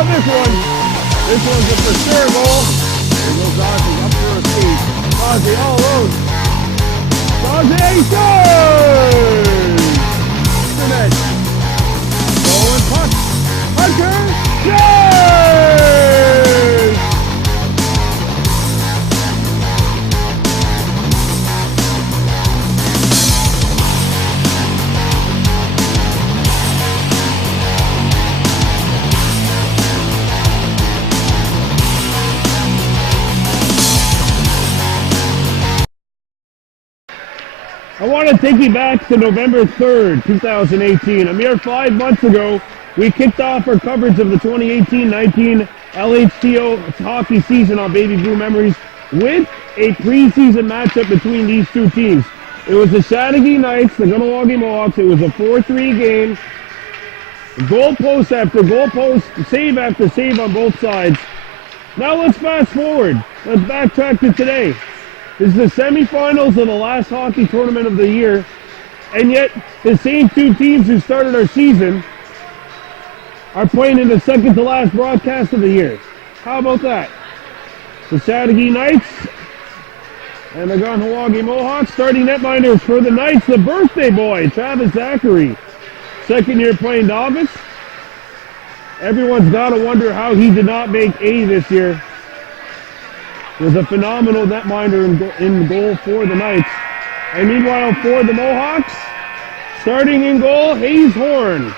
about this one? This one's a for sure goal. There goes Ozzy up for a skate. Ozzy all alone. Ozzy scores! The net. Going puck. Hunter. Yes! I want to take you back to November 3rd, 2018. A mere 5 months ago, we kicked off our coverage of the 2018-19 LHTO hockey season on Baby Blue Memories with a preseason matchup between these two teams. It was the Chateauguay Knights, the Kahnawake Mohawks. It was a 4-3 game. Goal post after goal post, save after save on both sides. Now let's fast forward. Let's backtrack to today. This is the semifinals of the last hockey tournament of the year, and yet the same two teams who started our season are playing in the second to last broadcast of the year. How about that? The Chateauguay Knights and the Kahnawake Mohawks. Starting netminders for the Knights, the birthday boy, Travis Zachary. Second year playing Novice. Everyone's got to wonder how he did not make A this year. Was a phenomenal netminder in goal for the Knights. And meanwhile, for the Mohawks, starting in goal, Hayes Horn.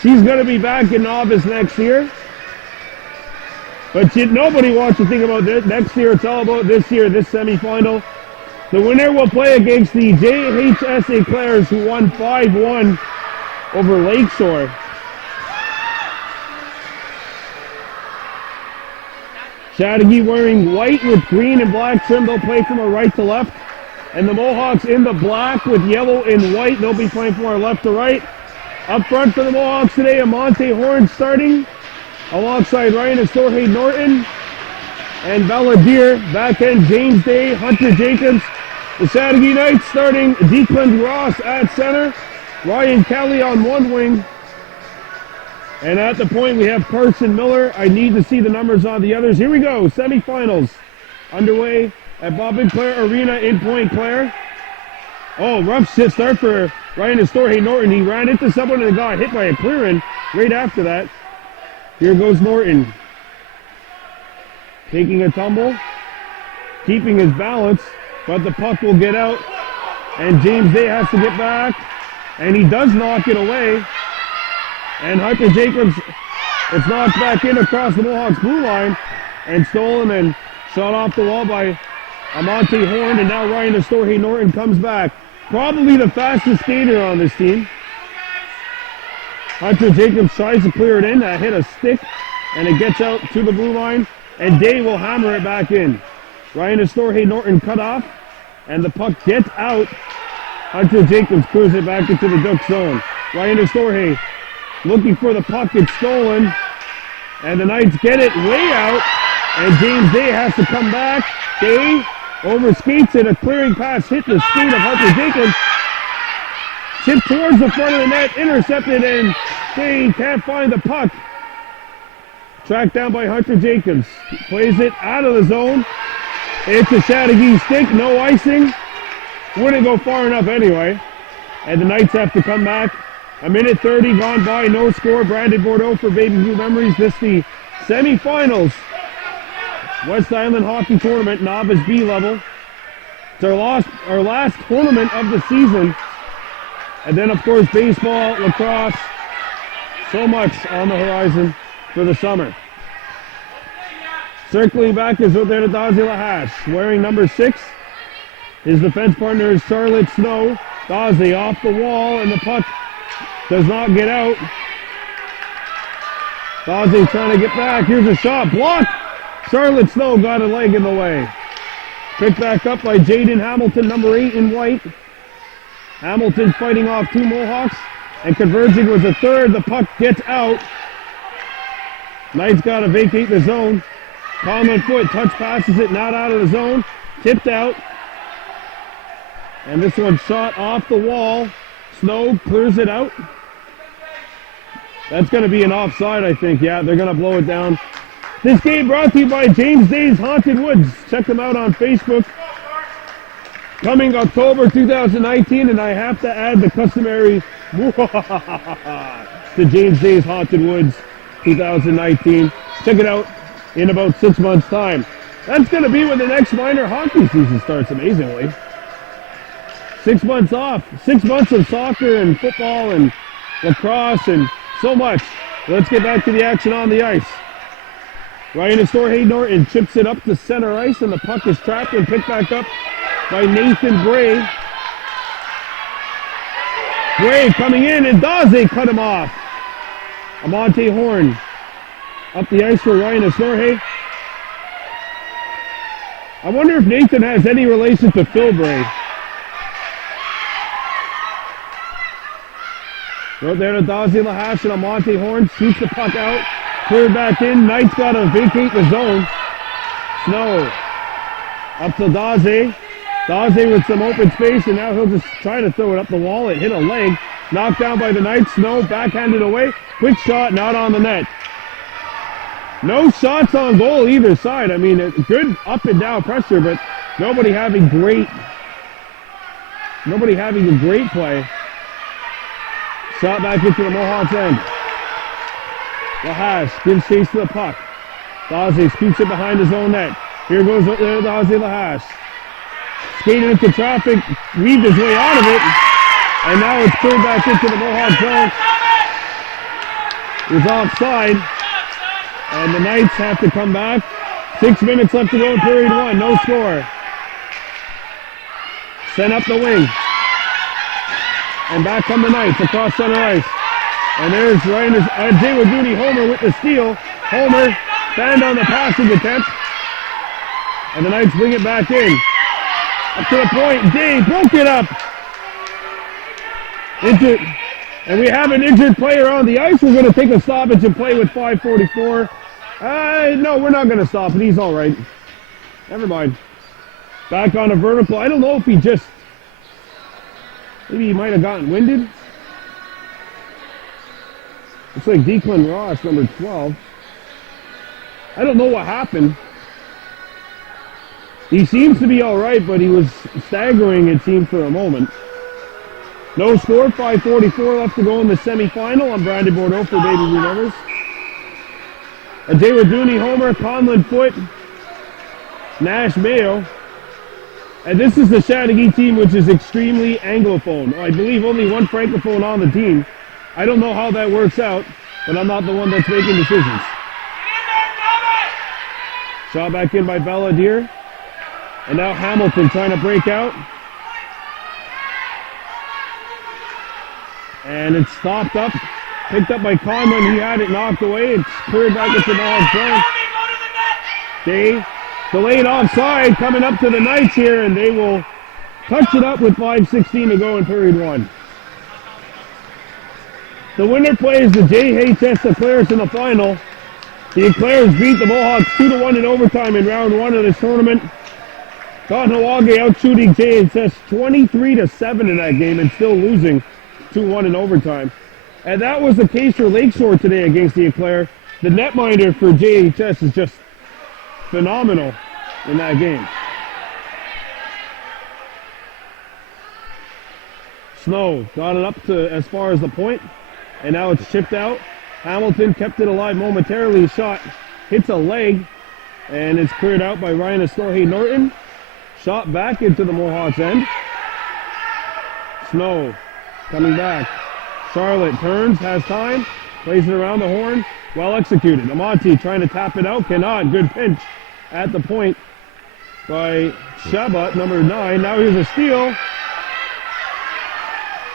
She's going to be back in Novice next year. But nobody wants to think about this next year. It's all about this year, this semifinal. The winner will play against the JHS Eclairs, who won 5-1 over Lakeshore. Chateauguay wearing white with green and black trim. They'll play from a right to left. And the Mohawks in the black with yellow and white. They'll be playing from our left to right. Up front for the Mohawks today, Amante Horn starting alongside Ryan Astorhe Norton and Bella Deer. Back end, James Day, Hunter Jacobs. The Chateauguay Knights starting Declan Ross at center. Ryan Kelly on one wing. And at the point, we have Carson Miller. I need to see the numbers on the others. Here we go, semifinals underway at Bob Claire Arena in Point Claire. Oh, rough start for Ryan Astorhe Norton. He ran into someone and got hit by a clearing right after that. Here goes Norton. Taking a tumble, keeping his balance, but the puck will get out. And James Day has to get back, and he does knock it away. And Hunter Jacobs is knocked back in across the Mohawks blue line and stolen and shot off the wall by Amante Horn. And now Ryan Astorhe Norton comes back. Probably the fastest skater on this team. Hunter Jacobs tries to clear it in. That hit a stick and it gets out to the blue line. And Day will hammer it back in. Ryan Astorhe Norton cut off and the puck gets out. Hunter Jacobs clears it back into the Duck zone. Ryan Astorhe looking for the puck, it's stolen, and the Knights get it way out, and James Day has to come back. Day overskates it, a clearing pass hit the skate of Hunter Jacobs, tipped towards the front of the net, intercepted, and Day can't find the puck. Tracked down by Hunter Jacobs, plays it out of the zone. It's a Chateauguay stick, no icing, wouldn't go far enough anyway, and the Knights have to come back. A minute 30 gone by, no score. Brandon Bordeaux for Baby Blue Memories. This the semifinals. West Island Hockey Tournament, Novice B level. It's our last tournament of the season. And then, of course, baseball, lacrosse. So much on the horizon for the summer. Circling back is Odetta Dazi Lahash. Wearing number 6. His defense partner is Charlotte Snow. Dazi off the wall, and the puck does not get out. Dazi trying to get back. Here's a shot. Blocked. Charlotte Snow got a leg in the way. Picked back up by Jaden Hamilton, number 8 in white. Hamilton fighting off 2 Mohawks. And converging was a third. The puck gets out. Knights got to vacate the zone. Common foot. Touch passes it. Not out of the zone. Tipped out. And this one shot off the wall. Snow clears it out. That's going to be an offside, I think. Yeah, they're going to blow it down. This game brought to you by James Day's Haunted Woods. Check them out on Facebook. Coming October 2019, and I have to add the customary to James Day's Haunted Woods 2019. Check it out in about 6 months' time. That's going to be when the next minor hockey season starts, amazingly. 6 months off. 6 months of soccer and football and lacrosse and so much. Let's get back to the action on the ice. Ryan Estorhe Norton chips it up to center ice, and the puck is trapped and picked back up by Nathan Bray. Bray coming in, and Daze cut him off. Amante Horn up the ice for Ryan Estorhe. I wonder if Nathan has any relation to Phil Bray. Right there to Daze Lahash, and Amante Horn shoots the puck out. Cleared back in. Knight's got to vacate the zone. Snow up to Daze. Daze with some open space, and now he'll just try to throw it up the wall. It hit a leg. Knocked down by the Knights. Snow backhanded away. Quick shot, not on the net. No shots on goal either side. I mean, good up and down pressure, but nobody having a great play. Shot back into the Mohawks end. Lahash gives chase to the puck. Daze scoots it behind his own net. Here goes Daze Lahash. Skated into traffic, weaved his way out of it, and now it's pulled back into the Mohawk zone. He's offside, and the Knights have to come back. 6 minutes left to go in period one, no score. Sent up the wing. And back come the Knights across center ice. And there's Ryan Jay Waduni Homer with the steal. Homer banned on the passing attempt. And the Knights bring it back in. Up to the point. Jay broke it up. And we have an injured player on the ice. We're going to take a stoppage and play with 5:44. No, we're not going to stop it. He's all right. Never mind. Back on a vertical. I don't know if maybe he might have gotten winded. Looks like Declan Ross, number 12. I don't know what happened. He seems to be all right, but he was staggering, it seemed, for a moment. No score, 5:44 left to go in the semifinal. I'm Brandon Bordeaux for Baby Blue Numbers. A Jay Waduni Homer, Conlon Foot, Nash Mayo. And this is the Chateauguay team, which is extremely Anglophone. I believe only one Francophone on the team. I don't know how that works out, but I'm not the one that's making decisions. Shot back in by Balladeer. And now Hamilton trying to break out. And it's stopped up. Picked up by Conlon. He had it knocked away. It's cleared back into the Mohawk zone. Day delayed offside coming up to the Knights here, and they will touch it up with 5:16 to go in period one. The winner plays the JHS Eclairs in the final. The Eclairs beat the Mohawks 2-1 in overtime in round one of this tournament. Kahnawake out shooting JHS 23-7 in that game and still losing 2-1 in overtime. And that was the case for Lakeshore today against the Eclair. The netminder for JHS is just phenomenal in that game. Snow got it up to as far as the point, and now it's chipped out. Hamilton kept it alive momentarily. Shot hits a leg, and it's cleared out by Ryan Estorhe Norton. Shot back into the Mohawks end. Snow coming back. Charlotte turns, has time, plays it around the horn. Well executed. Amante trying to tap it out, cannot. Good pinch at the point by Shabat, number 9. Now here's a steal.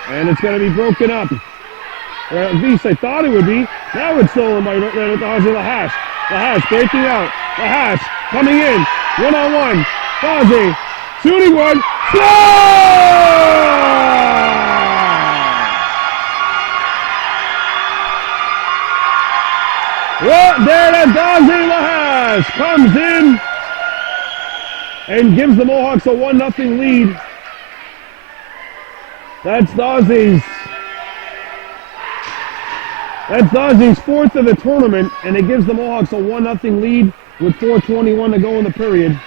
And it's going to be broken up. Or at least I thought it would be. Now it's stolen by Daze Lahash. Lahash breaking out. Lahash coming in. One-on-one. Daze shooting one. Score! Well, there Daze Lahash comes in and gives the Mohawks a 1-0 lead. That's Daze's That's Dodge's fourth of the tournament, and it gives the Mohawks a 1-0 lead with 4:21 to go in the period.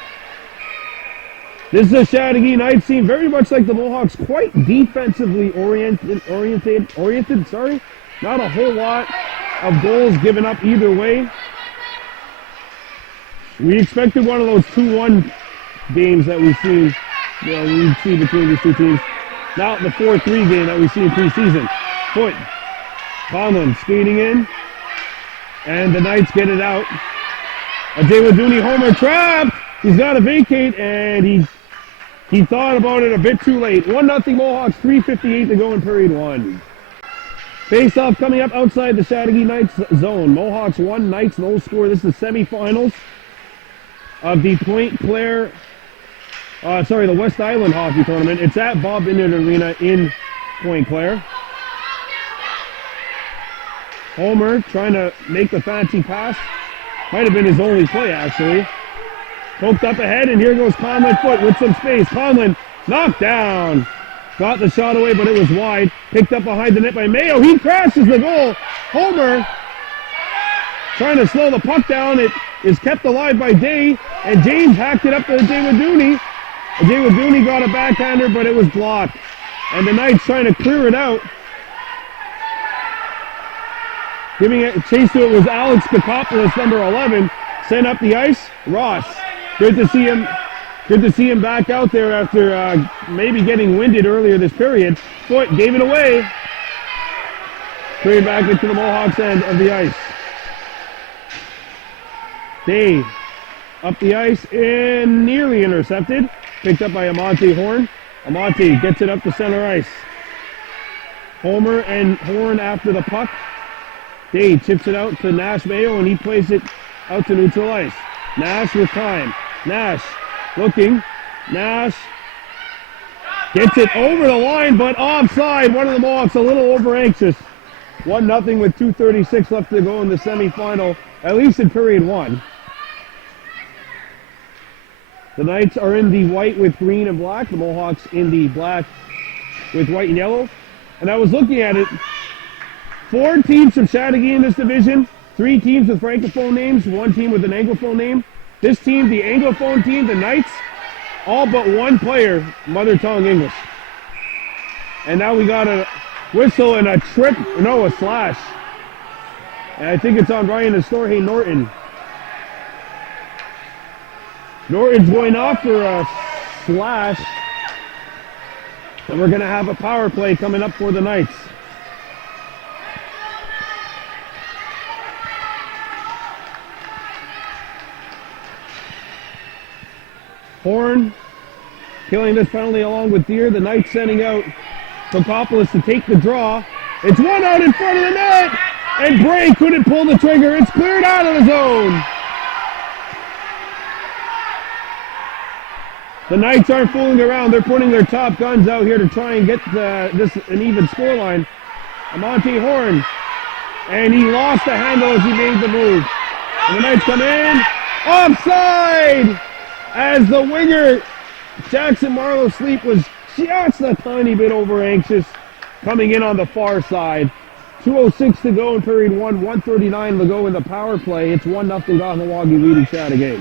This is a Chateauguay Knights team, very much like the Mohawks, quite defensively oriented. Not a whole lot of goals given up either way. We expected one of those 2-1 games that we've seen, we see between these two teams. Not the 4-3 game that we see in preseason. Foot. Conlon skating in, and the Knights get it out. A Jay Waduni homer trapped. He's got to vacate, and he thought about it a bit too late. 1-0 Mohawks, 3:58 to go in period 1. Face-off coming up outside the Chateauguay Knights zone. Mohawks 1, Knights no score. This is the semifinals of the the West Island Hockey Tournament. It's at Bob Bennett Arena in Point Claire. Homer trying to make the fancy pass. Might have been his only play, actually. Poked up ahead, and here goes Conlon Foot with some space. Conlon knocked down. Got the shot away, but it was wide. Picked up behind the net by Mayo. He crashes the goal. Homer trying to slow the puck down. It is kept alive by Day, and James hacked it up to Jay Waduni. Jay Waduni got a backhander, but it was blocked. And the Knights trying to clear it out. Giving a chase to it was Alex Kakopoulos, number 11. Sent up the ice. Ross. Good to see him. Good to see him back out there after maybe getting winded earlier this period. Foot gave it away. Straight back into the Mohawks end of the ice. Day up the ice and nearly intercepted. Picked up by Amante Horn. Amante gets it up to center ice. Homer and Horn after the puck. Day chips it out to Nash Mayo, and he plays it out to neutral ice. Nash with time. Nash looking. Nash gets it over the line, but offside. One of the Mohawks a little over anxious. 1-0 with 2:36 left to go in the semifinal, at least in period 1. The Knights are in the white with green and black. The Mohawks in the black with white and yellow. And I was looking at it. 4 teams from Chateauguay in this division. 3 teams with Francophone names. 1 team with an Anglophone name. This team, the Anglophone team, the Knights, all but 1 player, mother tongue English. And now we got a whistle and a slash. And I think it's on Ryan Estorhe Norton. Norton's going off for a slash. And we're going to have a power play coming up for the Knights. Horn killing this penalty along with Deere. The Knights sending out Kakopoulos to take the draw. It's one out in front of the net, and Bray couldn't pull the trigger. It's cleared out of the zone. The Knights aren't fooling around. They're putting their top guns out here to try and get this an even scoreline. Amante Horn, and he lost the handle as he made the move. And the Knights come in. Offside! As the winger, Jackson Marlowe Sleep was just a tiny bit over anxious, coming in on the far side. 2:06 to go in period 1, 1:39 to go in the power play. It's 1-0 Kahnawake leading Chateauguay.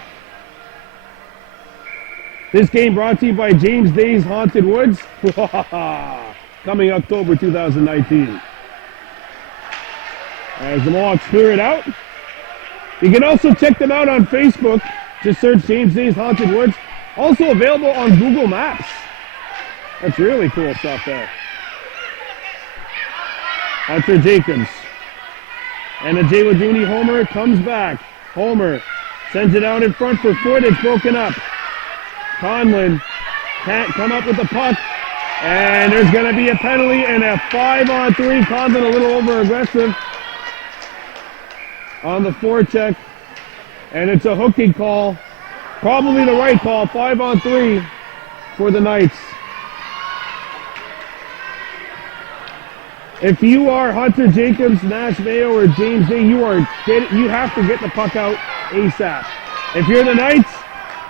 This game brought to you by James Day's Haunted Woods. Coming October 2019. As the Mohawks clear it out. You can also check them out on Facebook. Just search James Day's Haunted Woods. Also available on Google Maps. That's really cool stuff there. Hunter Jacobs. And a Jay Waduni homer comes back. Homer sends it out in front for Foot. It's broken up. Conlon can't come up with the puck. And there's going to be a penalty and a 5-on-3. Conlon a little over aggressive on the forecheck. And it's a hooking call. Probably the right call. 5-on-3 for the Knights. If you are Hunter Jacobs, Nash Mayo, or James Day, you have to get the puck out ASAP. If you're the Knights,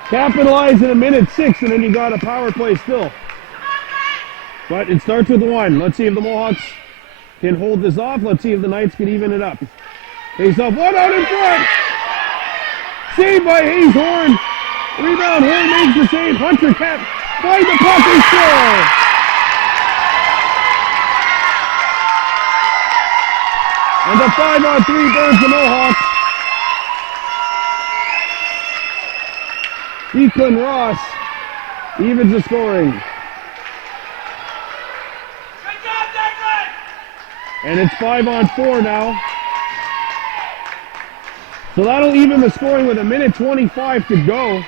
capitalize in a minute 6, and then you got a power play still. But it starts with 1. Let's see if the Mohawks can hold this off. Let's see if the Knights can even it up. Face off, one out in front. Saved by Hayes Horn. Rebound, Horn makes the save. Hunter can't find the puck and score. And the 5-on-3 burns the Mohawks. Declan Ross evens the scoring. And it's 5-on-4 now. So that'll even the scoring with 1:25 to go.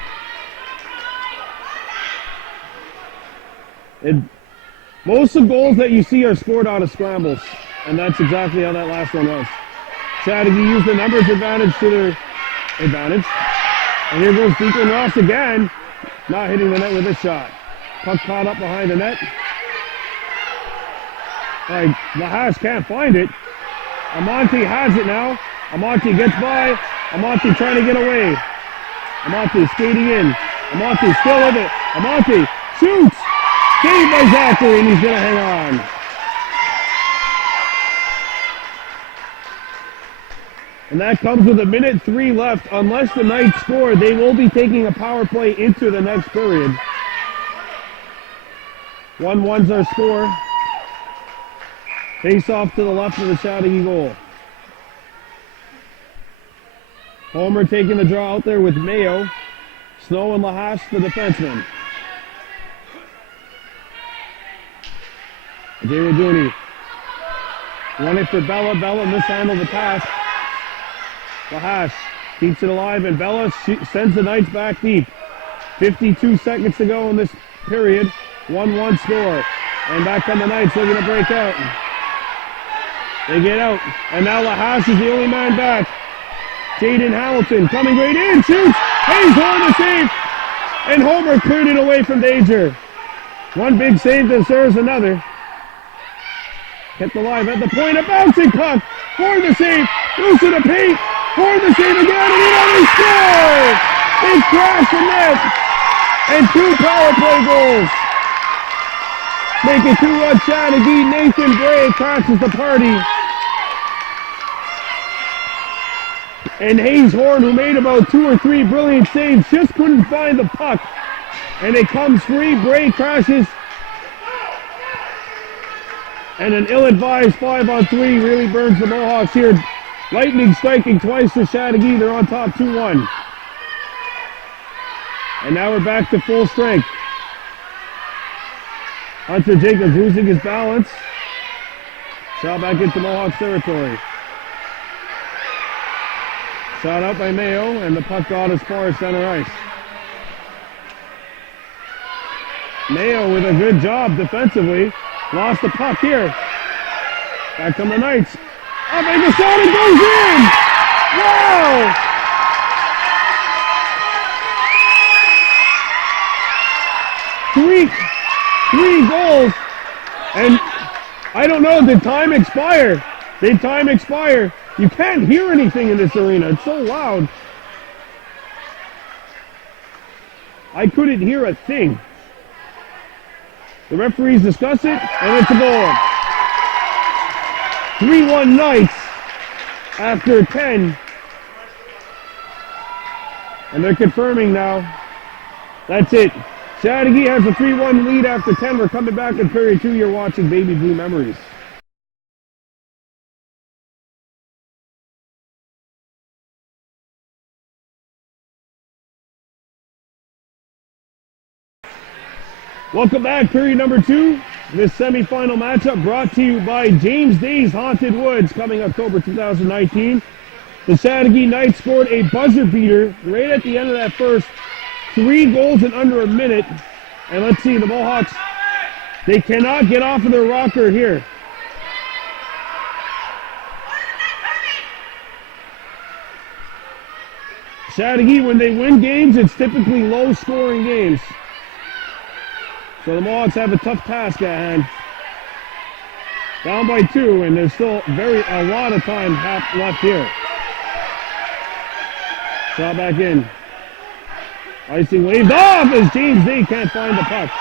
Most of the goals that you see are scored out of scrambles. And that's exactly how that last one was. Chateauguay used the numbers advantage to their advantage. And here goes Declan Ross again. Not hitting the net with this shot. Puck caught up behind the net. All right, Lahash can't find it. Amonte has it now. Amonte gets by. Amonte trying to get away. Amonte skating in. Amonte still with it. Amonte shoots. Saved by Zachary, and he's going to hang on. And that comes with 1:03 left. Unless the Knights score, they will be taking a power play into the next period. 1-1's our score. Face off to the left of the Chateauguay goal. Homer taking the draw out there with Mayo. Snow and Lahash, the defenseman. Jay Radouni. Won it for Bella. Bella mishandled the pass. Lahash keeps it alive, and Bella sends the Knights back deep. 52 seconds to go in this period. 1-1 score. And back come the Knights looking to break out. They get out, and now Lahash is the only man back. Jaden Hamilton coming right in, shoots! Hayes Horn the save! And Homer cleared it away from danger. One big save deserves another. Kept alive at the point, a bouncing puck. Horn the save, loose in the paint. Horn the save again, and he only scores! They crash the net! And 2 power play goals. Make it 2-1 Chateauguay. Nathan Bray crashes the party. And Hayes Horn, who made about 2 or 3 brilliant saves, just couldn't find the puck. And it comes free. Bray crashes. And an ill-advised 5-on-3 really burns the Mohawks here. Lightning striking twice for Chateauguay. They're on top 2-1. And now we're back to full strength. Hunter Jacobs losing his balance. Shot back into Mohawks territory. Shot out by Mayo, and the puck got as far as center ice. Mayo with a good job defensively. Lost the puck here. Back come the Knights. Up and the shot, it goes in! Wow! Three goals, and I don't know, did time expire? Did time expire? You can't hear anything in this arena, it's so loud. I couldn't hear a thing. The referees discuss it, and it's a goal. 3-1 Knights after 10. And they're confirming now. That's it. Chateauguay has a 3-1 lead after 10. We're coming back in period 2. You're watching Baby Blue Memories. Welcome back, period number 2. This semifinal matchup brought to you by James Day's Haunted Woods, coming October 2019. The Chateauguay Knights scored a buzzer beater right at the end of that first. 3 goals in under a minute. And let's see, the Mohawks, they cannot get off of their rocker here. Chateauguay, when they win games, it's typically low-scoring games. So the Mohawks have a tough task at hand. Down by 2, and there's still a lot of time left here. Shot back in. Icing waved off as James Day can't find the puck.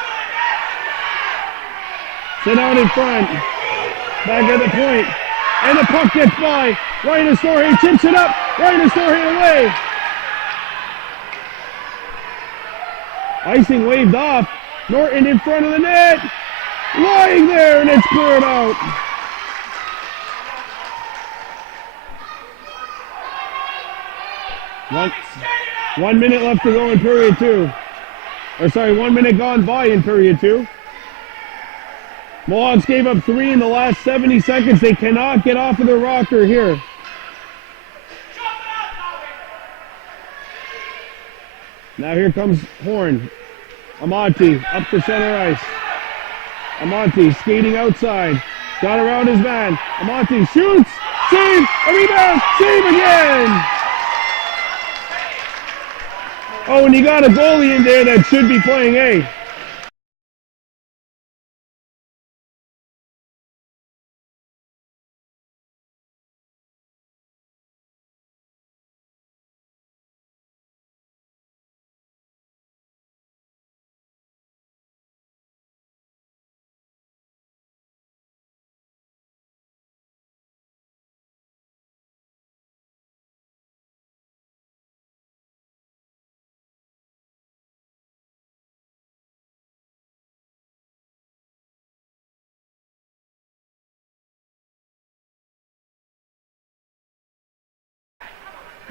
Sit out in front. Back at the point. And the puck gets by. Ryan Astorhe chips it up. Ryan Astorhe away. Icing waved off. Norton in front of the net. Lying there, and it's cleared out. One minute left to go in period two. Or sorry, 1 minute gone by in period two. Mohawks gave up 3 in the last 70 seconds. They cannot get off of their rocker here. Now here comes Horn. Amonte up the center ice. Amonte skating outside. Got around his man. Amonte shoots. Save. A rebound. Save again. Oh, and you got a goalie in there that should be playing A.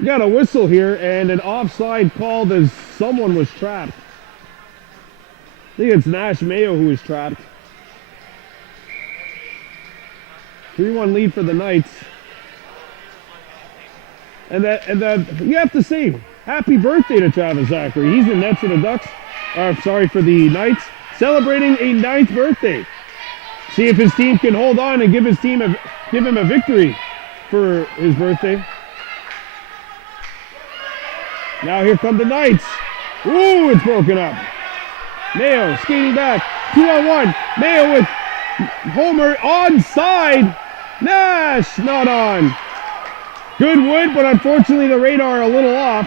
We got a whistle here and an offside called as someone was trapped. I think it's Nash Mayo who was trapped. 3-1 lead for the Knights. And that you have to say, happy birthday to Travis Zachary. He's in net for the Ducks, for the Knights, celebrating a 9th birthday. See if his team can hold on and give him a victory for his birthday. Now here come the Knights. Ooh, it's broken up. Mayo skating back. 2-on-1. Mayo with Homer onside. Nash not on. Good wood, but unfortunately the radar a little off.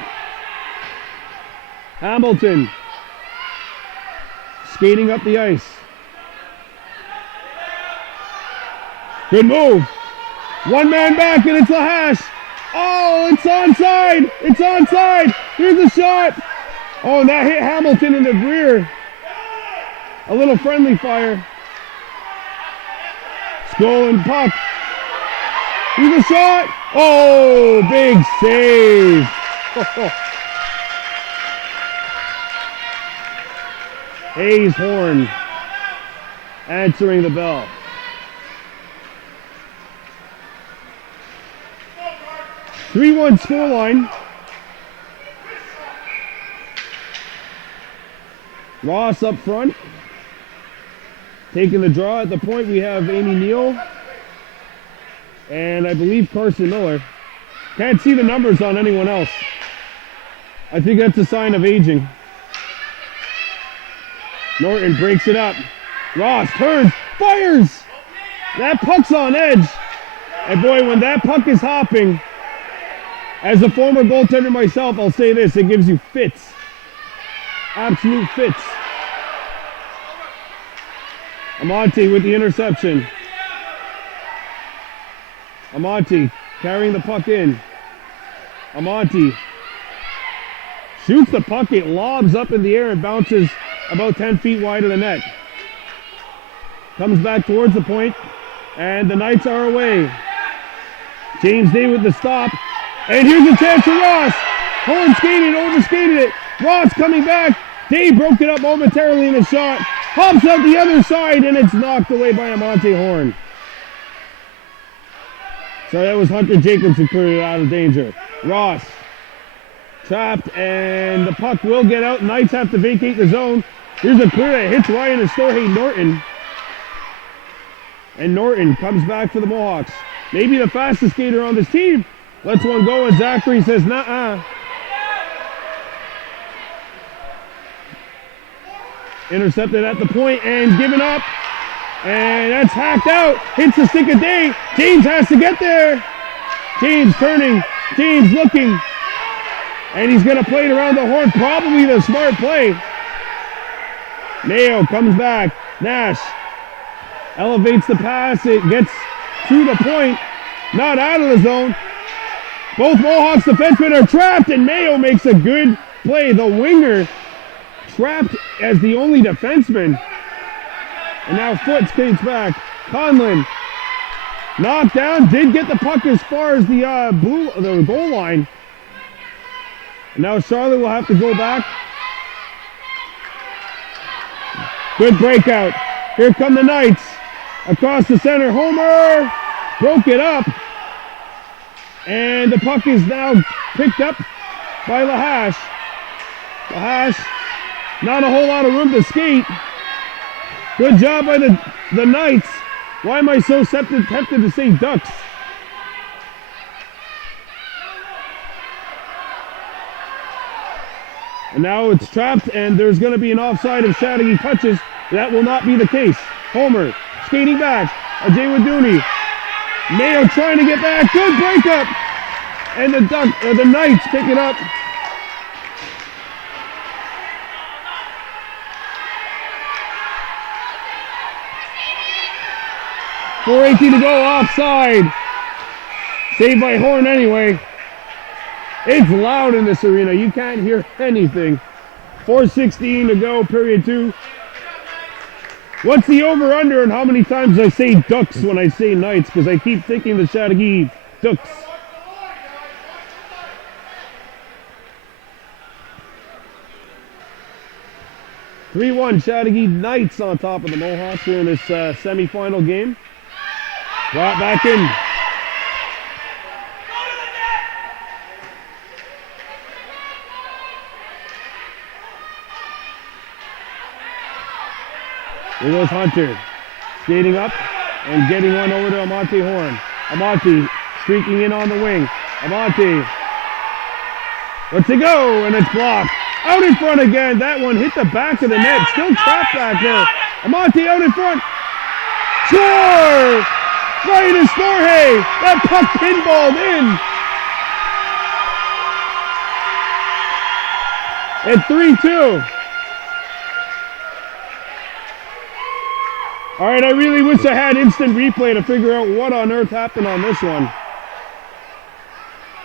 Hamilton skating up the ice. Good move. One man back and it's Lahash. Oh, it's onside. It's onside. Here's a shot. Oh, and that hit Hamilton in the rear. A little friendly fire. Skull and puck. Here's a shot. Oh, big save. Hayes Horn answering the bell. 3-1 scoreline. Ross up front. Taking the draw at the point, we have Amy Neal. And I believe Carson Miller. Can't see the numbers on anyone else. I think that's a sign of aging. Norton breaks it up. Ross turns, fires! That puck's on edge. And boy, when that puck is hopping, as a former goaltender myself, I'll say this, it gives you fits. Absolute fits. Amonte with the interception. Amonte carrying the puck in. Amonte shoots the puck, it lobs up in the air and bounces about 10 feet wide of the net. Comes back towards the point, and the Knights are away. James Day with the stop, and here's a chance for Ross. Horn skated, overskated it. Ross coming back. Day broke it up momentarily in a shot. Hops out the other side, and it's knocked away by Amonte Horn. So that was Hunter Jacobs who cleared it out of danger. Ross trapped, and the puck will get out. Knights have to vacate the zone. Here's a clear that hits Ryan Astorhe Norton. And Norton comes back for the Mohawks. Maybe the fastest skater on this team. Lets one go, and Zachary says, nah. Intercepted at the point and given up. And that's hacked out. Hits the stick of Day. James has to get there. James turning. James looking. And he's going to play it around the horn. Probably the smart play. Mayo comes back. Nash elevates the pass. It gets to the point, not out of the zone. Both Mohawks defensemen are trapped, and Mayo makes a good play. The winger trapped as the only defenseman. And now Foot skates back. Conlon knocked down, did get the puck as far as the goal line. And now Charlotte will have to go back. Good breakout. Here come the Knights. Across the center, Homer broke it up. And the puck is now picked up by Lahash. Lahash, not a whole lot of room to skate. Good job by the Knights. Why am I so tempted to say Ducks? And now it's trapped, and there's going to be an offside if Chateauguay touches. That will not be the case. Homer skating back. Ajay Waduni. Mayo trying to get back. Good breakup. And the Knights pick it up. .418 to go, offside. Saved by Horn anyway. It's loud in this arena. You can't hear anything. 4:16 to go, period 2. What's the over-under and how many times I say Ducks when I say Knights? Because I keep thinking the Chateauguay Ducks. (3-1) Chateauguay Knights on top of the Mohawks here in this semifinal game. Brought back in. Here goes Hunter, skating up and getting one over to Amante Horn. Amante streaking in on the wing. Amante, lets it go, and it's blocked. Out in front again. That one hit the back of the net. Still trapped back there. Amante out in front. Score! Right to Storhay. That puck pinballed in. At 3-2. All right, I really wish I had instant replay to figure out what on earth happened on this one.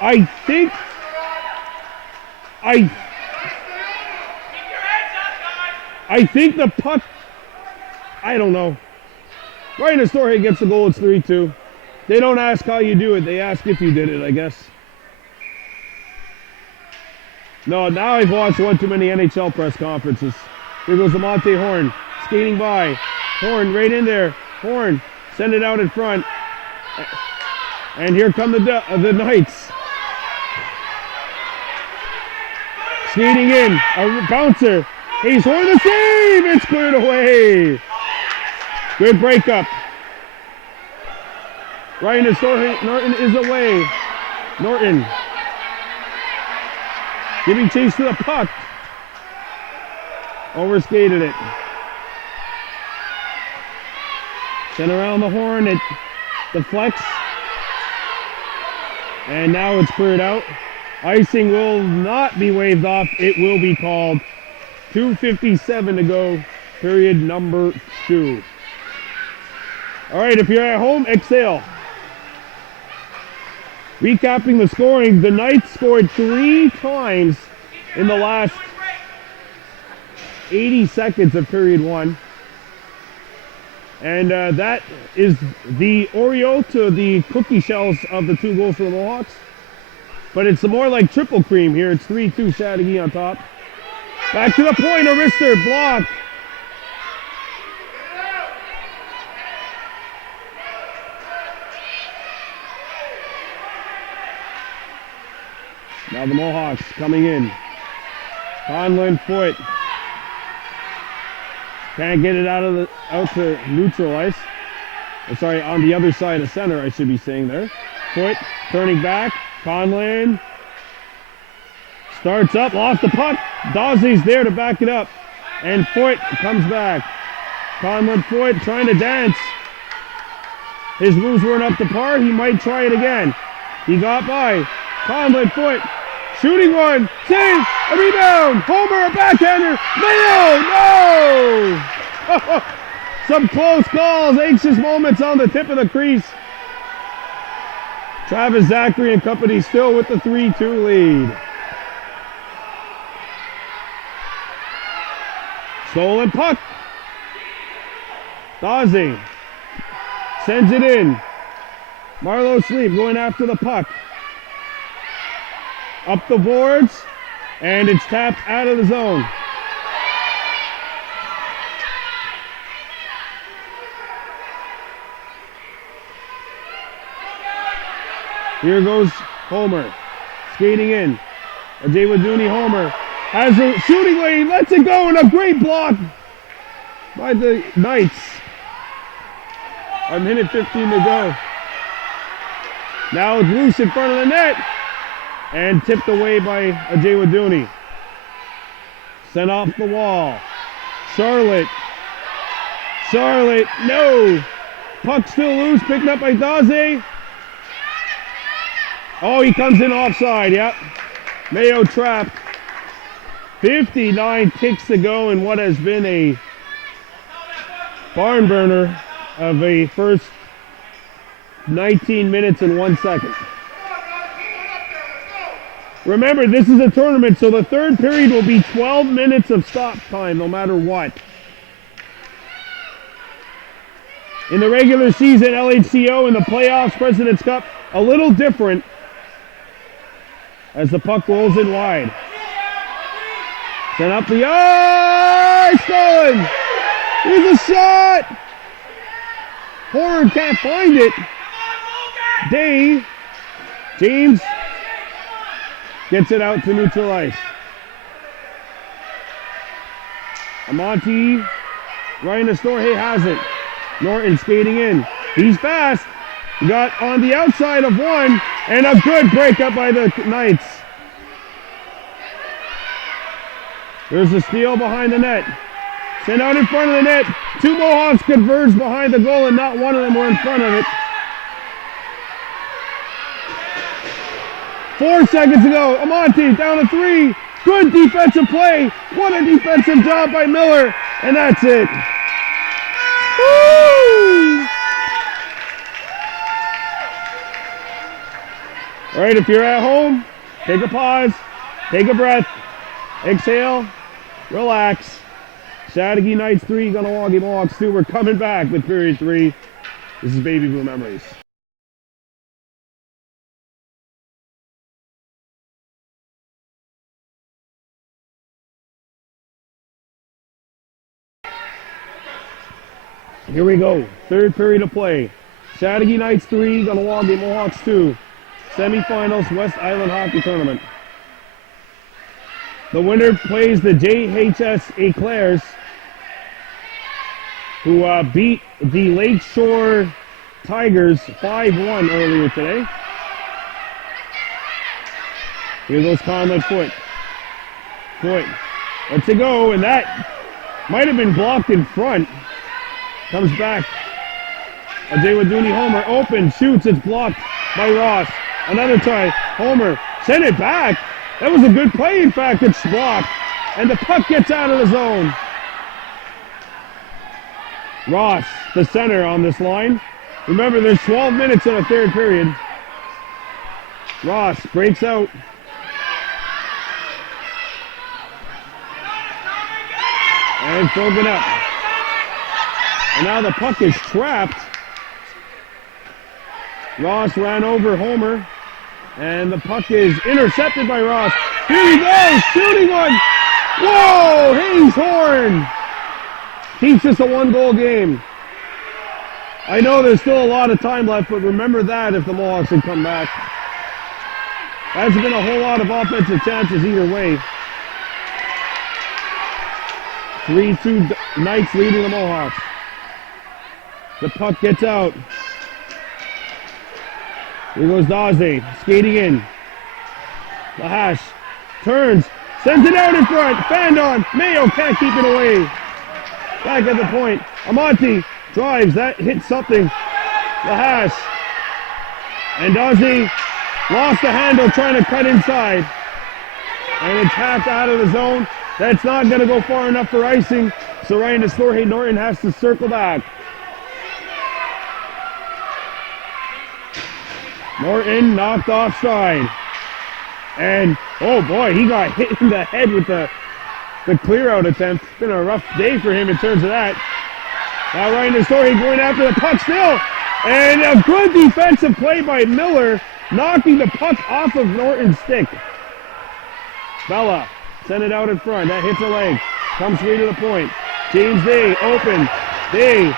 I think the puck, I don't know. Ryan Astorhe gets the goal, it's 3-2. They don't ask how you do it, they ask if you did it, I guess. No, now I've watched one too many NHL press conferences. Here goes Amante Horn, skating by. Horn right in there. Horn, send it out in front. And here come the Knights. Skating in, a bouncer. He's Horn the save, it's cleared away. Good breakup. Ryan Norton is away. Norton giving chase to the puck. Overskated it. Sent around the horn, it deflects. And now it's cleared out. Icing will not be waved off. It will be called. 2:57 to go, period number 2. All right, if you're at home, exhale. Recapping the scoring, the Knights scored 3 times in the last 80 seconds of period 1. And that is the Oreo to the cookie shells of the 2 goals for the Mohawks. But it's more like triple cream here. It's 3-2 Chateauguay on top. Back to the point, a wrister block. Now the Mohawks coming in. Conlon Foot. Can't get it out to neutral ice. Sorry, on the other side of center, I should be saying there. Foot turning back. Conlon starts up, lost the puck. Dawsey's there to back it up. And Foot comes back. Conlon Foot trying to dance. His moves weren't up to par. He might try it again. He got by. Conlon Foot shooting one. Save. A rebound. Homer, a backhander. Mayo. No. Some close calls. Anxious moments on the tip of the crease. Travis Zachary and company still with the 3-2 lead. Stolen puck. Daze sends it in. Marlo Sleep going after the puck. Up the boards, and it's tapped out of the zone. Here goes Homer, skating in. Ajay Waduni Homer has a shooting lane, lets it go, and a great block by the Knights. A minute 15 to go. Now it's loose in front of the net, and tipped away by Ajay Waduni. Sent off the wall. Charlotte, no! Puck still loose, picked up by Daze. Oh, he comes in offside, yep. Mayo trapped. 59 ticks to go in what has been a barn burner of a first 19 minutes and 1 second. Remember, this is a tournament, so the third period will be 12 minutes of stop time, no matter what. In the regular season, LHCO, in the playoffs, President's Cup, a little different as the puck rolls in wide. Sent up the ice, stolen! Here's a shot! Horn can't find it. James gets it out to neutral ice. Amonte, Ryan Astorhe has it. Norton skating in. He's fast. He got on the outside of one, and a good breakup by the Knights. There's a steal behind the net. Sent out in front of the net. Two Mohawks converged behind the goal, and not one of them were in front of it. 4 seconds to go. Amonte down to 3. Good defensive play. What a defensive job by Miller. And that's it. Woo! All right, if you're at home, take a pause, take a breath, exhale, relax. Chateauguay Knights 3, Kahnawake Mohawks 2. We're coming back with period 3. This is Baby Blue Memories. Here we go. Third period of play. Chateauguay Knights 3, Kahnawake Mohawks 2. Semifinals West Island Hockey Tournament. The winner plays the JHS Eclairs, who beat the Lakeshore Tigers 5-1 earlier today. Here goes Conlon Foot. Lets it go, and that might have been blocked in front. Comes back. Ajay Waduni Homer open, shoots, it's blocked by Ross. Another try, Homer sent it back. That was a good play, in fact, it's blocked. And the puck gets out of the zone. Ross, the center on this line. Remember, there's 12 minutes in the third period. Ross breaks out. And broken up. And now the puck is trapped. Ross ran over Homer. And the puck is intercepted by Ross. Here he goes, shooting one. Whoa, Hayes Horn. Keeps us a one-goal game. I know there's still a lot of time left, but remember that if the Mohawks had come back. Hasn't been a whole lot of offensive chances either way. 3-2 Knights leading the Mohawks. The puck gets out. Here goes Daze, skating in. Lahash turns, sends it out in front. Fandon, Mayo can't keep it away. Back at the point. Amonte drives, that hits something. Lahash. And Daze lost the handle trying to cut inside. And it's tapped out of the zone. That's not going to go far enough for icing. So Ryan Astorhe Norton has to circle back. Norton knocked offside. And, oh boy, he got hit in the head with the clear-out attempt. It's been a rough day for him in terms of that. Now Ryan Nestori going after the puck still. And a good defensive play by Miller, knocking the puck off of Norton's stick. Bella send it out in front. That hits a leg. Comes free to the point. James Day open. Day.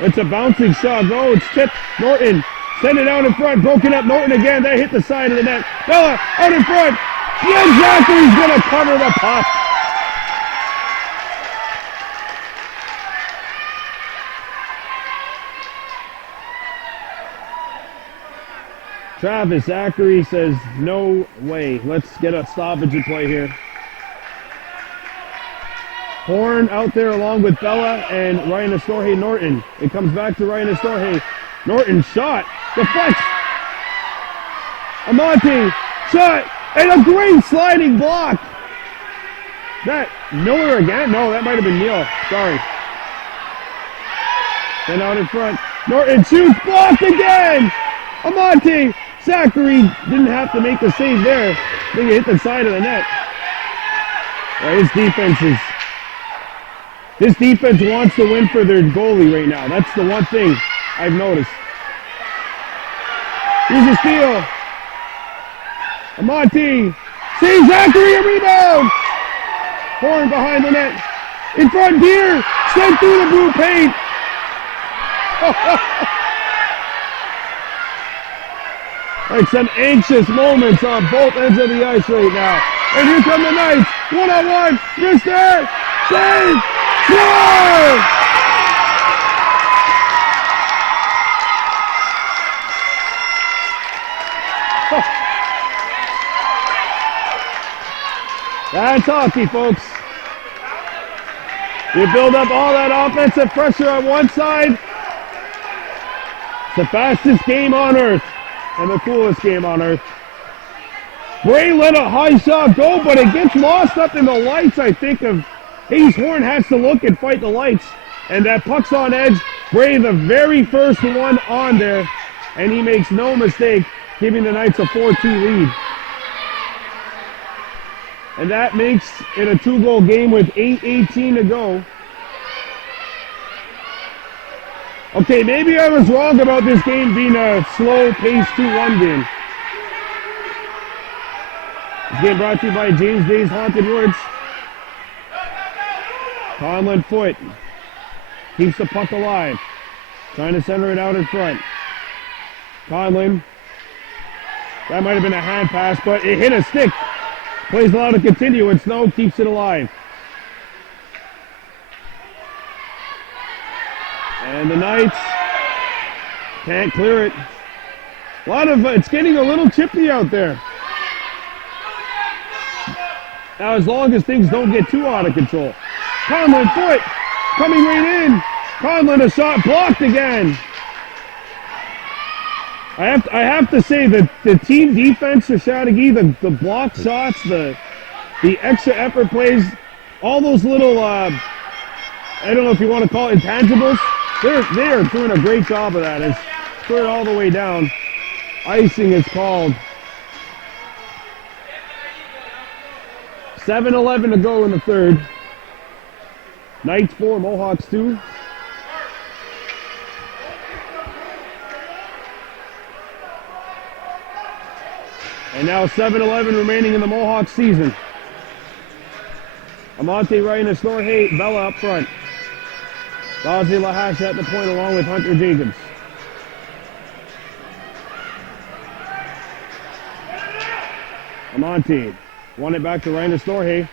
It's a bouncing shot. No, it's tipped. Norton. Send it out in front. Broken up. Norton again. That hit the side of the net. Bella out in front. Yeah, Zachary's going to cover the puck. Travis Zachary says, no way. Let's get a stoppage in play here. Horn out there along with Bella and Ryan Estorje Norton. It comes back to Ryan Estorje. Norton shot. Deflects. Amante. Shot. And a great sliding block. That Miller again? No, that might have been Neal. Sorry. Then out in front. Norton shoots. Blocked again. Amante. Zachary didn't have to make the save there. I think it hit the side of the net. His defense wants to win for their goalie right now. That's the one thing I've noticed. Here's a steal. Amante. See Zachary, a rebound. Horn behind the net. In front, Deer. Sent through the blue paint. Like some anxious moments on both ends of the ice right now. And here come the Knights. One-on-one. Wrist there. Save. Score! That's hockey, folks. You build up all that offensive pressure on one side. It's the fastest game on earth. And the coolest game on earth. Bray let a high shot go, but it gets lost up in the lights, I think, of Hayes Horn has to look and fight the lights. And that puck's on edge. Bray, the very first one on there. And he makes no mistake, giving the Knights a 4-2 lead. And that makes it a 2-goal game with 8:18 to go. Okay, maybe I was wrong about this game being a slow-paced 2-1 game. This game brought to you by James Day's Haunted Woods. Conlon Foot keeps the puck alive. Trying to center it out in front. Conlon. That might have been a hand pass, but it hit a stick. Plays allowed to continue, and Snow keeps it alive. And the Knights can't clear it. It's getting a little chippy out there. Now, as long as things don't get too out of control. Conlon Foot coming right in. Conlon a shot blocked again. I have to say that the team defense for Chateauguay, the block shots, the extra effort plays, all those little I don't know if you want to call it intangibles. They are doing a great job of that. It's put it all the way down. Icing is called. 7:11 to go in the third. Knights 4, Mohawks 2. And now 7:11 remaining in the Mohawk season. Amante, Ryan, Estorje, Bella up front. Dazi Lahash at the point along with Hunter Jacobs. Amante won it back to Ryan Estorje.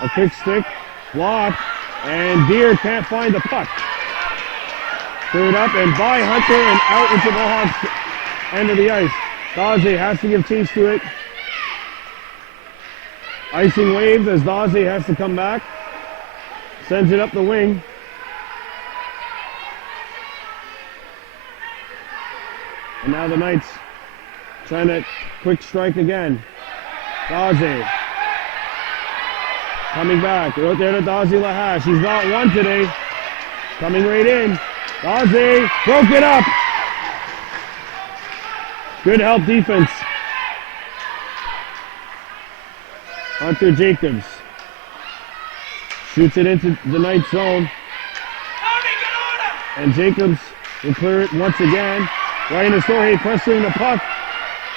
A quick stick, block, and Deer can't find the puck. Cleared up and by Hunter and out into Mohawk's end of the ice. Dazi has to give chase to it. Icing waves as Dazi has to come back. Sends it up the wing. And now the Knights trying to quick strike again. Dazi coming back. Right there to Dazi Lahash. He's got one today. Coming right in. Dazi broke it up. Good help defense. Hunter Jacobs shoots it into the Knights zone. And Jacobs will clear it once again. Ryan Astorhe pressuring the puck.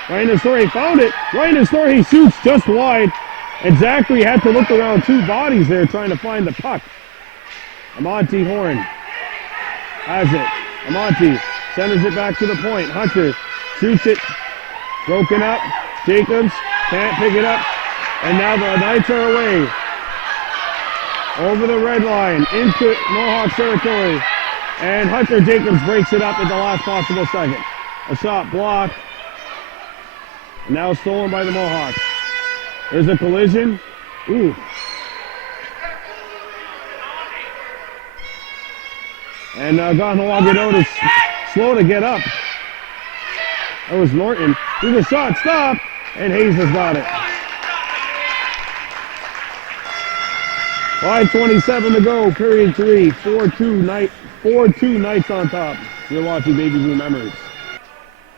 Ryan Astorhe found it. Ryan Astorhe shoots just wide. And Zachary had to look around two bodies there trying to find the puck. Amonte Horn has it. Amonte centers it back to the point. Hunter shoots it. Broken up. Jacobs can't pick it up. And now the Knights are away. Over the red line into Mohawk territory. And Hunter Jacobs breaks it up at the last possible second. A shot blocked. And now stolen by the Mohawks. There's a collision. Ooh. And Kahnawake is slow to get up. That was Norton. Through the shot, stop. And Hayes has got it. 5:27 to go, period 3. 4-2 Knights on top. You're watching Baby Blue Memories.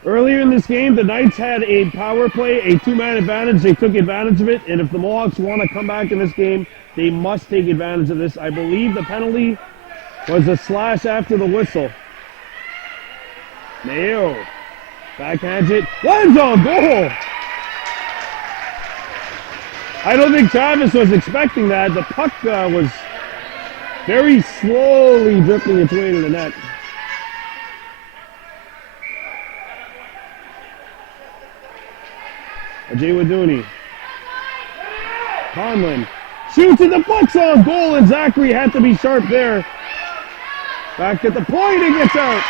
Earlier in this game, the Knights had a power play, a two-man advantage. They took advantage of it, and if the Mohawks want to come back in this game, they must take advantage of this. I believe the penalty was a slash after the whistle. Mayo backhands it, lands on goal! I don't think Travis was expecting that. The puck was very slowly drifting its way to the net. Ajay Waduni. Conlon shoots and the puck's on goal, and Zachary had to be sharp there. Back at the point, it gets out.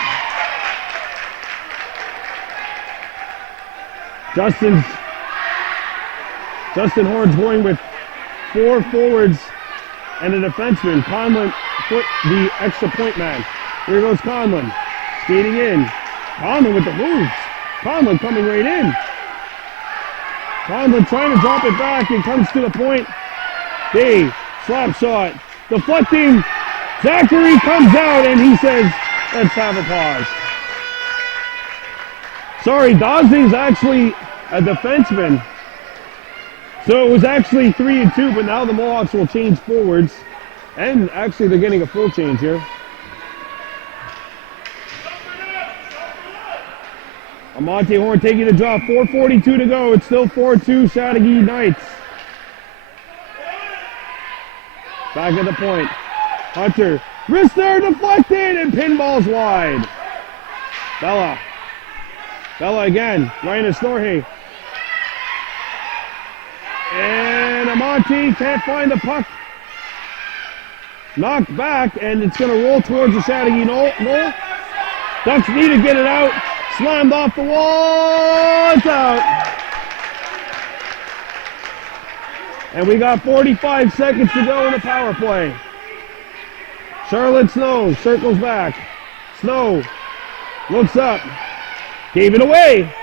Justin Horn's going with 4 forwards and a defenseman. Conlon put the extra point man. Here goes Conlon. Skating in. Conlon with the moves. Conlon coming right in. Conlon trying to drop it back. It comes to the point. Day, slap shot. Deflecting. Zachary comes out and he says, let's have a pause. Sorry, Dawsey's actually a defenseman. So it was actually 3-2, but now the Mohawks will change forwards. And actually they're getting a full change here. Amonte Horn taking the drop, 4:42 to go. It's still 4-2 Chateauguay Knights. Back at the point. Hunter, wrist there, deflected, and pinball's wide. Bella again, Ryan Astorhe. And Amonte can't find the puck. Knocked back, and it's going to roll towards the Chateauguay goal. Ducks need to get it out. Slammed off the wall. It's out. And we got 45 seconds to go in the power play. Charlotte Snow circles back. Snow looks up. Gave it away.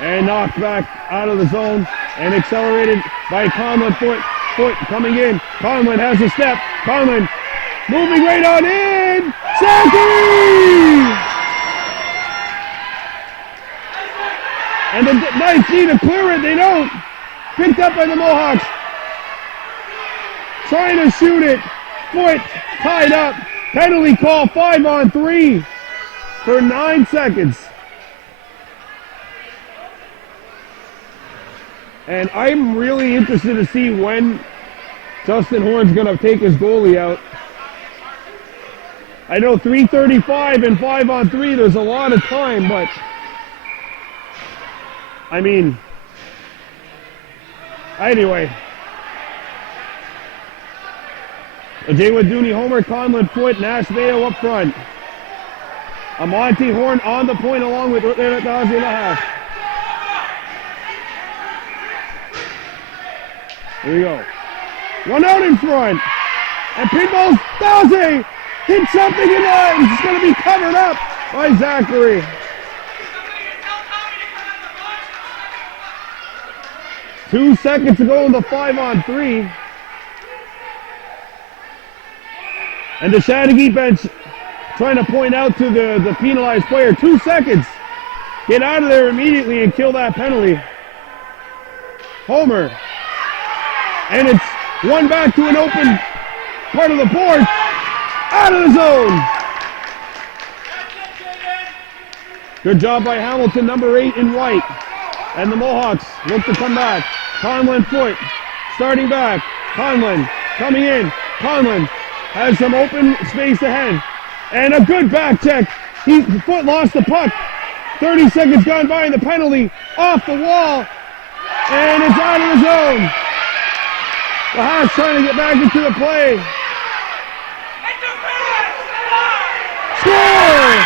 And knocked back out of the zone. And accelerated by Conlon. Foot coming in. Conlon has a step. Conlon moving right on in. Zachary! And the Knights need to clear it. They don't. Picked up by the Mohawks. Trying to shoot it. Foot tied up. Penalty call, 5-on-3 for 9 seconds. And I'm really interested to see when Justin Horn's going to take his goalie out. I know 3:35 and 5-on-3, there's a lot of time, but I mean, anyway. Ajay Dooney, Homer, Conlon, Foot, Nash, Mayo up front. Amonte Horn on the point along with Dazi Lahas. Here we go. One out in front. And pinballs, Dazi hit something in line. It's going to be covered up by Zachary. Two seconds to go in the 5-on-3. And the Chateauguay bench trying to point out to the penalized player. 2 seconds. Get out of there immediately and kill that penalty. Homer. And it's one back to an open part of the board. Out of the zone. Good job by Hamilton, number 8 in white. And the Mohawks look to come back. Conlon Foot starting back. Conlon coming in. Conlon has some open space ahead. And a good back check. Foot lost the puck. 30 seconds gone by and the penalty off the wall. And it's out of the zone. The Hawks trying to get back into the play. Score!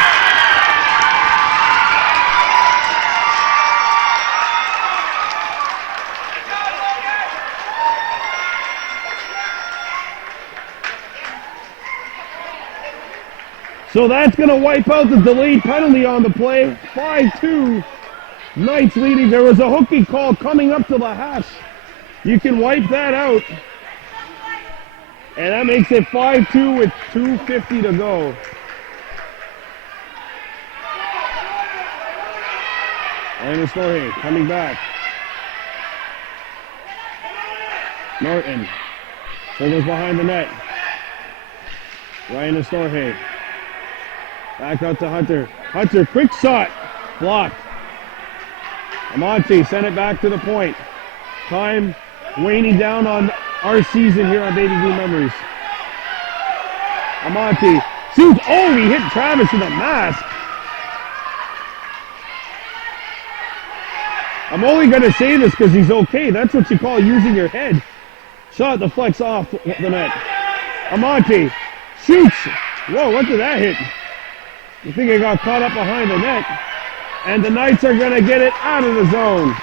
So that's going to wipe out the delayed penalty on the play. 5-2. Knights leading. There was a hooking call coming up to the hash. You can wipe that out. And that makes it 5-2 with 2:50 to go. And it's Norton coming back. Norton. Goes behind the net. Ryan Estorje. Back out to Hunter. Hunter, quick shot. Blocked. Amante sent it back to the point. Time waning down on our season here on Baby Blue Memories. Amante shoots. Oh, he hit Travis in the mask. I'm only going to say this because he's okay. That's what you call using your head. Shot deflects off the net. Amante shoots. Whoa, what did that hit? I think it got caught up behind the net. And the Knights are going to get it out of the zone.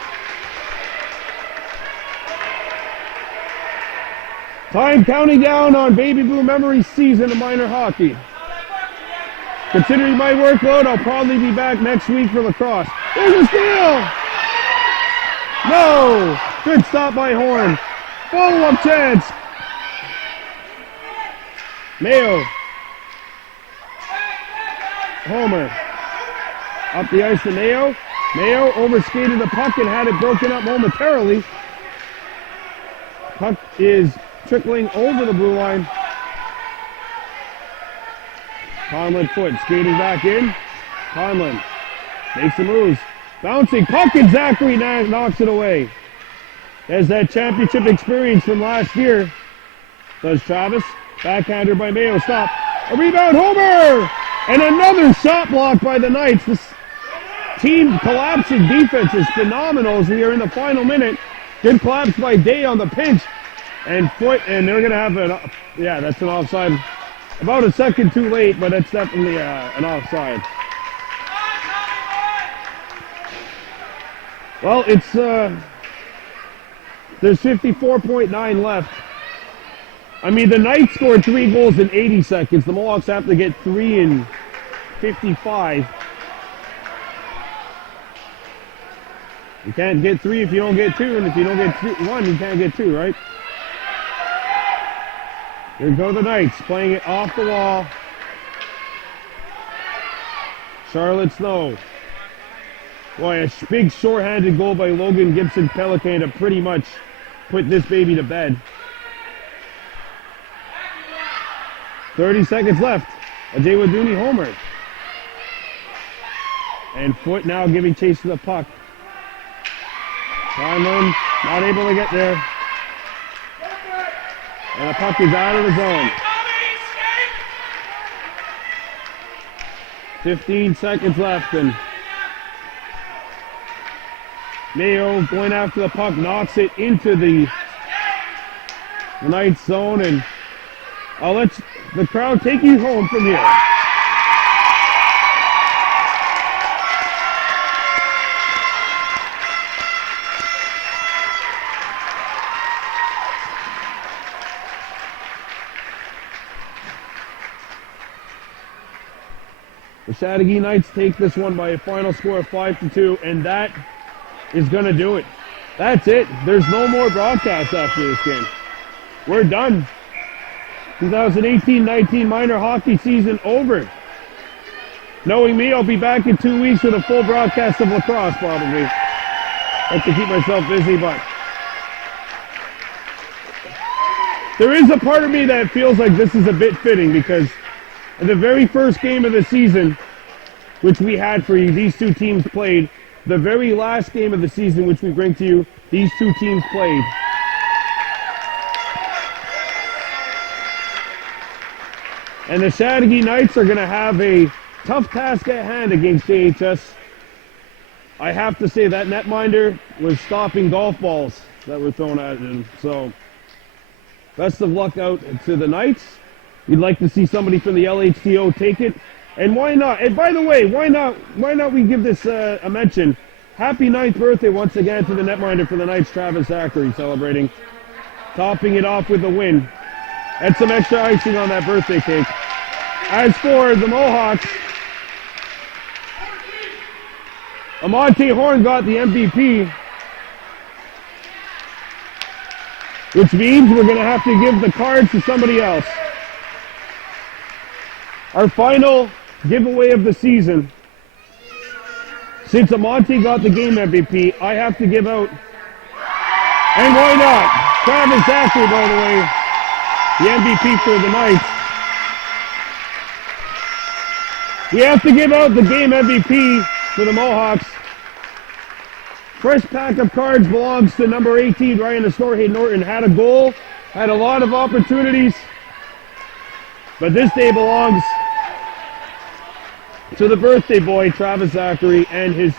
Time counting down on Baby Blue Memories season of minor hockey. Considering my workload, I'll probably be back next week for lacrosse. There's a steal! No! Good stop by Horn. Follow-up chance. Mayo. Homer. Up the ice to Mayo. Mayo overskated the puck and had it broken up momentarily. Puck is trickling over the blue line. Conlon Foot skating back in. Conlon makes the moves. Bouncing puck and Zachary knocks it away. Has that championship experience from last year. Does Travis. Backhander by Mayo. Stop. A rebound. Homer! And another shot block by the Knights. This team collapsing defense is phenomenal as we are in the final minute. Good collapse by Day on the pinch. And Foot, and they're going to have an, yeah, that's an offside. About a second too late, but it's definitely an offside. Well, it's, there's 54.9 left. I mean, the Knights scored 3 goals in 80 seconds. The Mohawks have to get 3 in 55. You can't get 3 if you don't get 2, and if you don't get 1, you can't get 2, right? Here go the Knights, playing it off the wall. Charlotte Snow. Boy, a big short-handed goal by Logan Gibson Pelican to pretty much put this baby to bed. 30 seconds left. Ajay Waduni homer. And Foot now giving chase to the puck. Conlon not able to get there. And the puck is out of the zone. 15 seconds left, and Mayo going after the puck, knocks it into the Knights zone, and I'll let the crowd take you home from here. The Chateauguay Knights take this one by a final score of 5-2, and that is going to do it. That's it. There's no more broadcasts after this game. We're done. 2018-19 minor hockey season over. Knowing me, I'll be back in 2 weeks with a full broadcast of lacrosse, probably. I have to keep myself busy, but there is a part of me that feels like this is a bit fitting, because in the very first game of the season, which we had for you, these two teams played. The very last game of the season, which we bring to you, these two teams played. And the Chateauguay Knights are going to have a tough task at hand against JHS. I have to say that netminder was stopping golf balls that were thrown at him. So, best of luck out to the Knights. We'd like to see somebody from the LHTO take it. And why not? And by the way, why not we give this a mention? Happy 9th birthday once again to the netminder for the Knights, Travis Zachary, celebrating. Topping it off with a win. And some extra icing on that birthday cake. As for the Mohawks, Amante Horn got the MVP, which means we're going to have to give the cards to somebody else. Our final giveaway of the season. Since Amante got the game MVP, I have to give out, and why not, Travis Zachary, by the way, the MVP for the Knights. We have to give out the game MVP for the Mohawks. First pack of cards belongs to number 18, Ryan Astorhe Norton. Had a goal, had a lot of opportunities, but this day belongs to the birthday boy, Travis Zachary, and his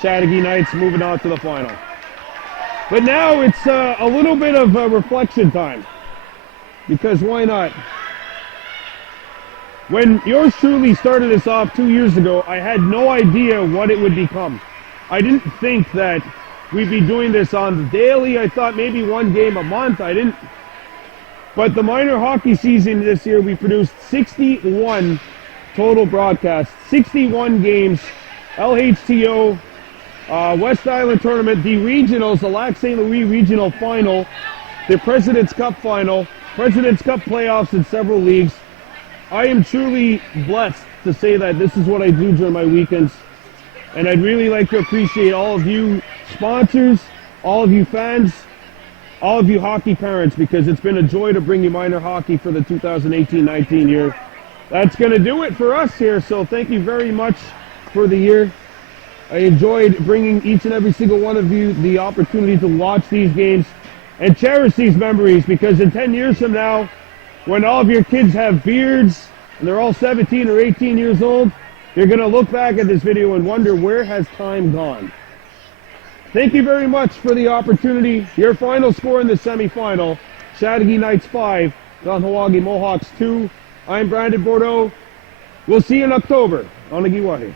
Chateauguay Knights moving on to the final. But now it's a little bit of a reflection time, because why not? When yours truly started this off 2 years ago, I had no idea what it would become. I didn't think that we'd be doing this on the daily. I thought maybe one game a month. I didn't. But the minor hockey season this year, we produced 61 total broadcasts, 61 games, LHTO, West Island Tournament, the regionals, the Lac St. Louis Regional Final, the President's Cup Final, President's Cup playoffs in several leagues. I am truly blessed to say that this is what I do during my weekends. And I'd really like to appreciate all of you sponsors, all of you fans, all of you hockey parents, because it's been a joy to bring you minor hockey for the 2018-19 year. That's going to do it for us here, so thank you very much for the year. I enjoyed bringing each and every single one of you the opportunity to watch these games and cherish these memories, because in 10 years from now, when all of your kids have beards and they're all 17 or 18 years old, you're going to look back at this video and wonder, where has time gone? Thank you very much for the opportunity. Your final score in the semifinal, Chateauguay Knights 5, Kahnawake Mohawks 2. I'm Brandon Bordeaux. We'll see you in October on Neighbouring.